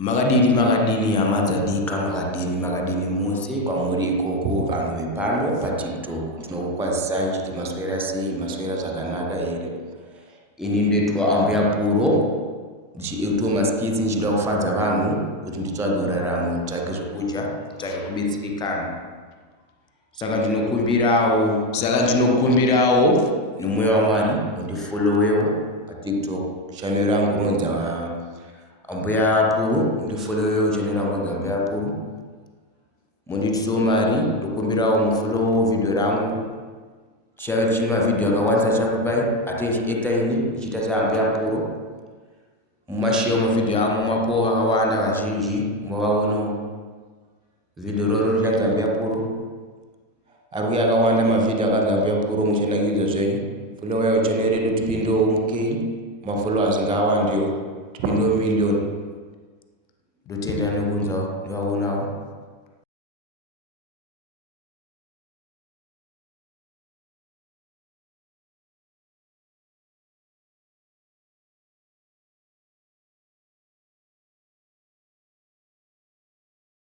Makadini amadzadika makadini munsi kwa muri ikoko vanhu vepano patiktok tinokukwazisai kuti maswera sei, maswera zvakanaka here. Ini ndoitwa ambuya puro ndichiitwa maskitsi ndichida kufadza vanhu kuti nditsvage raramo, nditsvage zvekudya, nditsvage kubetserekana. Saka ndinokumbirawo nomweya waMwari mundifollowewo patiktok. Channel rangu rinonzi ambuya puro, mundifollowewo channel rangu rinonzi ambuya puro. Munditisewo mari, ndokumbirawo mufollowewo video rangu. Chiave chine mavideo akawandisa chakupai attention airtime ndichiita chaambuya puro. Mumashare mavideo angu mapo akawanda vazhinji mavaonawo. Video roro rinonzi ambuya puro. Arikuya akawanda mavideo akanzi ambuya puro muchanakidza zvenyu. Followewo channel redu tipindewo K mafollowers ngawandewo tipindewo million. Ndotenda nokunzawo ndivaonawo.